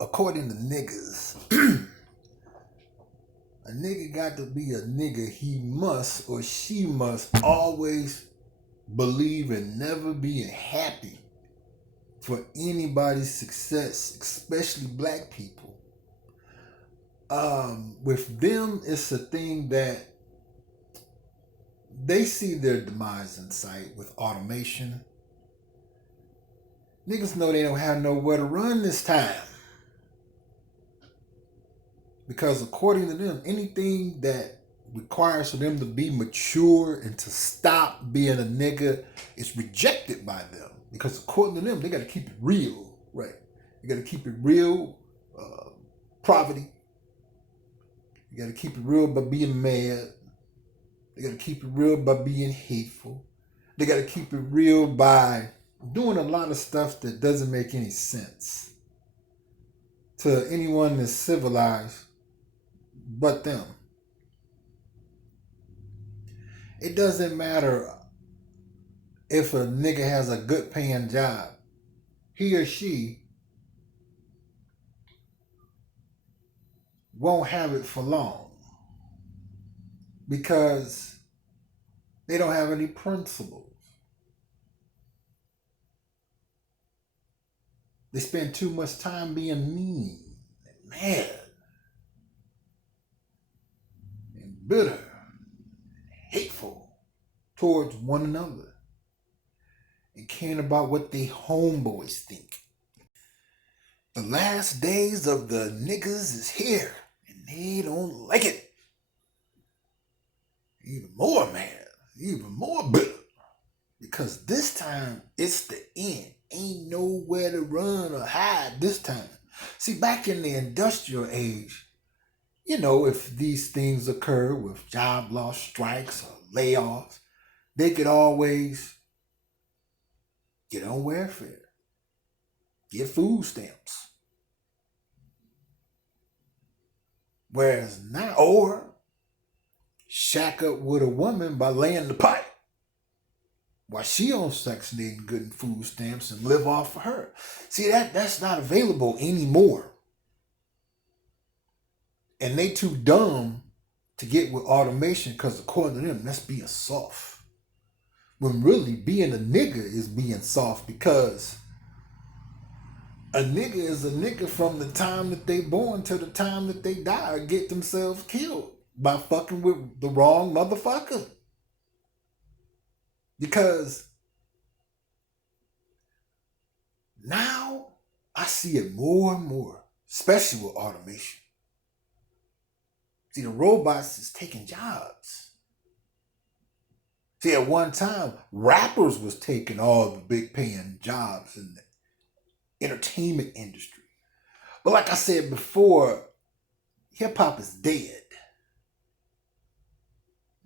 according to niggas, a nigga got to be a nigga. He must or she must always believe in never being happy for anybody's success, especially black people. With them, it's a thing that they see their demise in sight with automation. Niggas know they don't have nowhere to run this time. Because according to them, anything that requires for them to be mature and to stop being a nigga is rejected by them. Because according to them, they got to keep it real, right? You got to keep it real, poverty. You got to keep it real by being mad. They got to keep it real by being hateful. They got to keep it real by doing a lot of stuff that doesn't make any sense to anyone that's civilized but them. It doesn't matter if a nigga has a good paying job. He or she won't have it for long because they don't have any principles. They spend too much time being mean and mad and bitter and hateful towards one another and caring about what they homeboys think. The last days of the niggas is here and they don't like it. Even more mad, even more bitter. Because this time it's the end. Ain't nowhere to run or hide this time. See, back in the industrial age, if these things occur with job loss, strikes, or layoffs, they could always get on welfare, get food stamps. Whereas now, or shack up with a woman by laying the pipe while she on Section 8 and getting food stamps and live off of her. See, that's not available anymore. And they too dumb to get with automation because according to them, that's being soft. When really being a nigga is being soft because a nigga is a nigga from the time that they born to the time that they die or get themselves killed by fucking with the wrong motherfucker. Because now I see it more and more, especially with automation. See, the robots is taking jobs. See, at one time, rappers was taking all the big paying jobs in the entertainment industry. But like I said before, hip hop is dead.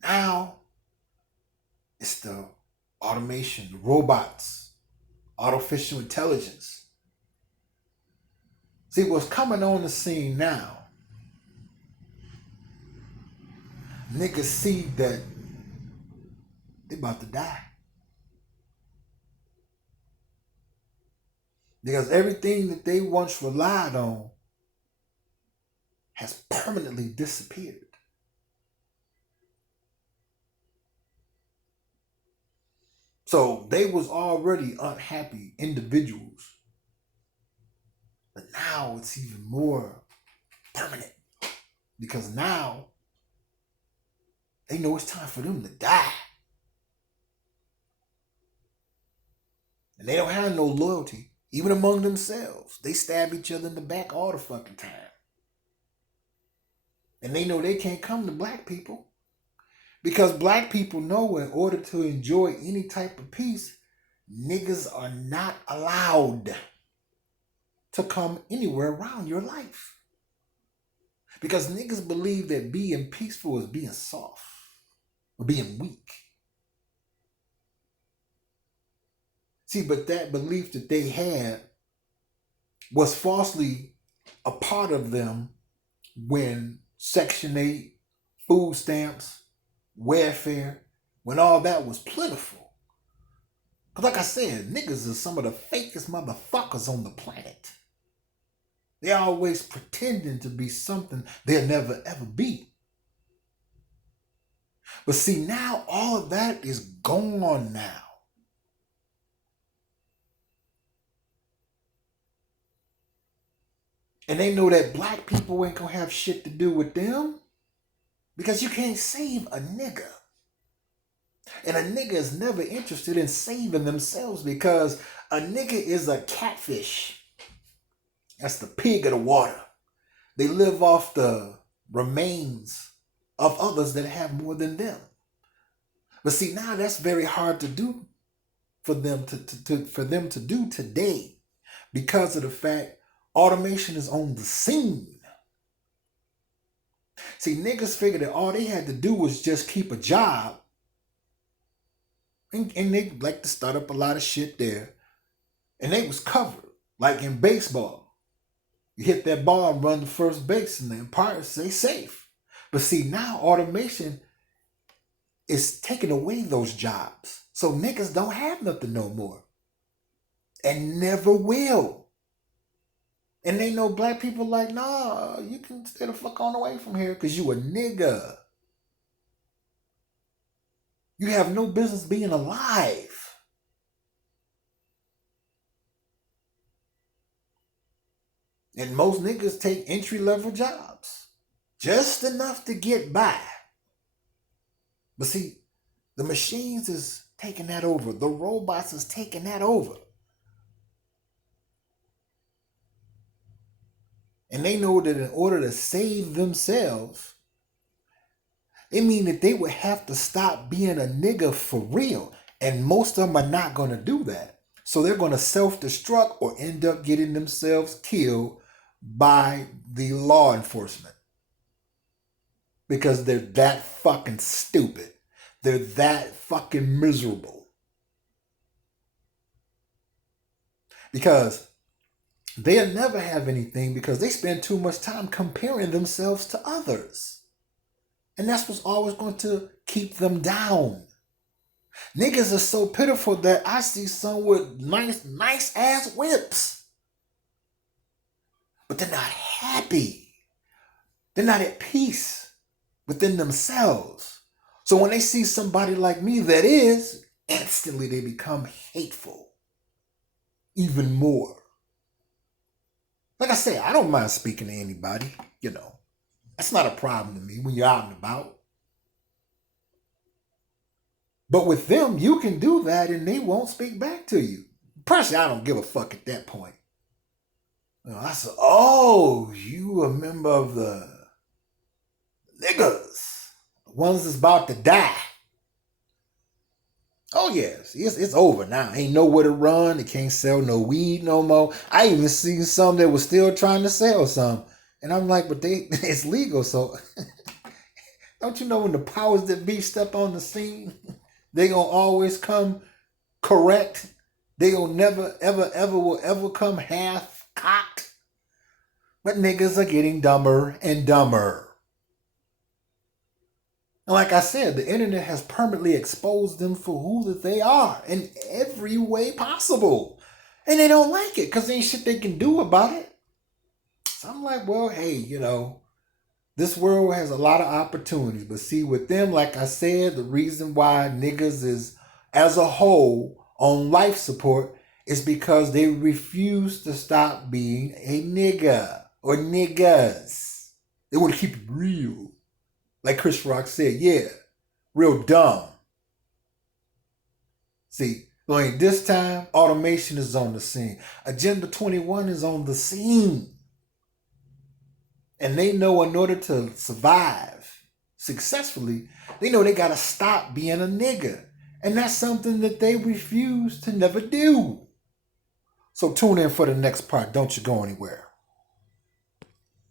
Now, it's the automation, the robots, artificial intelligence. See, what's coming on the scene now, niggas see that they about to die. Because everything that they once relied on has permanently disappeared. So they was already unhappy individuals. But now it's even more permanent. Because now they know it's time for them to die. And they don't have no loyalty, even among themselves. They stab each other in the back all the fucking time. And they know they can't come to black people. Because black people know in order to enjoy any type of peace, niggas are not allowed to come anywhere around your life. Because niggas believe that being peaceful is being soft or being weak. See, but that belief that they had was falsely a part of them when Section 8, food stamps, welfare, when all that was plentiful. Because like I said, niggas are some of the fakest motherfuckers on the planet. They're always pretending to be something they'll never ever be. But see, now all of that is gone now. And they know that black people ain't gonna have shit to do with them because you can't save a nigga. And a nigga is never interested in saving themselves because a nigga is a catfish. That's the pig of the water. They live off the remains of others that have more than them. But see, now that's very hard to do for them to do today because of the fact automation is on the scene. See, niggas figured that all they had to do was just keep a job, and they like to start up a lot of shit there, and they was covered. Like in baseball, you hit that ball and run the first base, and the umpires say safe. But see, now automation is taking away those jobs, so niggas don't have nothing no more, and never will. And they know black people like, nah, you can stay the fuck on away from here because you a nigga. You have no business being alive. And most niggas take entry-level jobs. Just enough to get by. But see, the machines is taking that over. The robots is taking that over. And they know that in order to save themselves, it means that they would have to stop being a nigga for real. And most of them are not going to do that. So they're going to self-destruct or end up getting themselves killed by the law enforcement. Because they're that fucking stupid. They're that fucking miserable. Because they'll never have anything because they spend too much time comparing themselves to others. And that's what's always going to keep them down. Niggas are so pitiful that I see some with nice ass whips. But they're not happy. They're not at peace within themselves. So when they see somebody like me that is, instantly they become hateful. Even more. Like I say, I don't mind speaking to anybody, you know. That's not a problem to me when you're out and about. But with them, you can do that and they won't speak back to you. Personally, I don't give a fuck at that point. You know, I said, oh, you a member of the niggas. The ones that's about to die. Oh yes, it's over now. Ain't nowhere to run. They can't sell no weed no more. I even seen some that was still trying to sell some. And I'm like, but it's legal, so don't you know when the powers that be step on the scene, they gonna always come correct. They gonna never, ever will ever come half cocked. But niggas are getting dumber and dumber. And like I said, the internet has permanently exposed them for who that they are in every way possible. And they don't like it because there ain't shit they can do about it. So I'm like, well, hey, you know, this world has a lot of opportunities. But see, with them, like I said, the reason why niggas is, as a whole, on life support is because they refuse to stop being a nigga or niggas. They want to keep it real. Like Chris Rock said, yeah, real dumb. See, like this time, automation is on the scene. Agenda 21 is on the scene. And they know in order to survive successfully, they know they got to stop being a nigga. And that's something that they refuse to never do. So tune in for the next part. Don't you go anywhere.